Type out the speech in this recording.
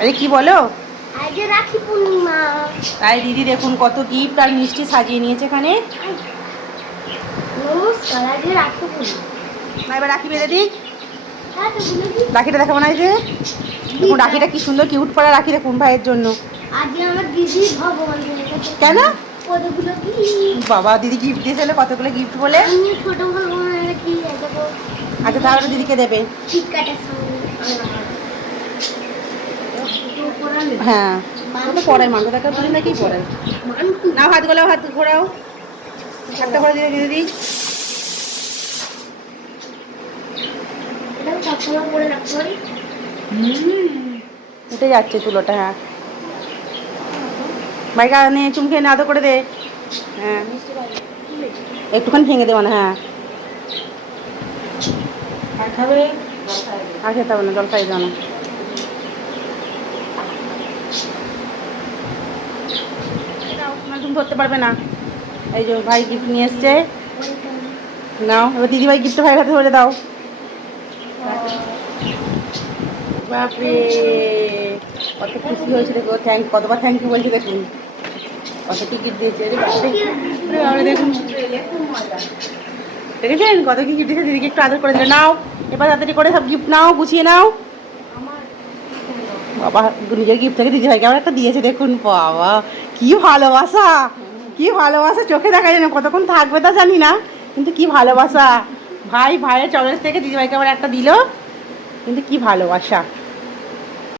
আরে কি বলো? আজ রাখি পূর্ণিমা। তাই দিদি দেখুন কত গিফট আর মিষ্টি সাজিয়ে নিয়েছে এখানে। নমস্কার, আজ রাখি পূর্ণিমা। না এবার রাখি বেঁধে দিই। হ্যাঁ তো বলে দিই। রাখিটা দেখাবো না এই যে দেখুন রাখিটা কি সুন্দর কিউট করা রাখি দেখুন ভাইয়ের জন্য। আজকে আমার দিদি ভগবান কেন? কতগুলো কি বাবা দিদি গিফট দিয়েছিল কতগুলো গিফট বলে। আমি ছোট ভগবানের কি দেখো। আচ্ছা তাহলে দিদিকে দেবে। টিকাটার সঙ্গে হ্যাঁ পড়ায় মাংস দেখার পরে নাকি পড়ায় নাও হাত গোলাও হাত ঘোরাও হাতটা করে দিয়ে দিদি। উঠে যাচ্ছে তুলোটা। হ্যাঁ ভাইকা নে চুমকে না আদর করে দে। হ্যাঁ একটুখানি ভেঙে দেবো না। হ্যাঁ আর খেতে হবে না, জল খাই দাও না। তুমি ধরতে পারবে না। এই যে ভাই গিফট নিয়ে এসছে নাও এবার দিদি ভাই গিফট ভাইয়ের হাতে ধরে দাও। বাপরে কত খুশি হয়েছে দেখো, কতবার থ্যাংক ইউ বলছে দেখুন, কত টিকিট দিয়েছে। বাপরে দেখুন দেখেছেন কত কি গিফট দিয়েছে, দিদিকে একটু আদর করে দিলে। নাও এবার তাড়াতাড়ি করে সব গিফট নাও, গুছিয়ে নাও। বাবা নিজের গিফট থেকে দিদি ভাইকে আবার একটা দিয়েছে দেখুন। বাবা কি ভালোবাসা, কি ভালোবাসা চোখে দেখা যায় না, কতক্ষণ থাকবে তা জানি না, কিন্তু কি ভালোবাসা। ভাইয়ের চকলেট থেকে দিদি ভাইকে আবার একটা দিল, কিন্তু কি ভালোবাসা।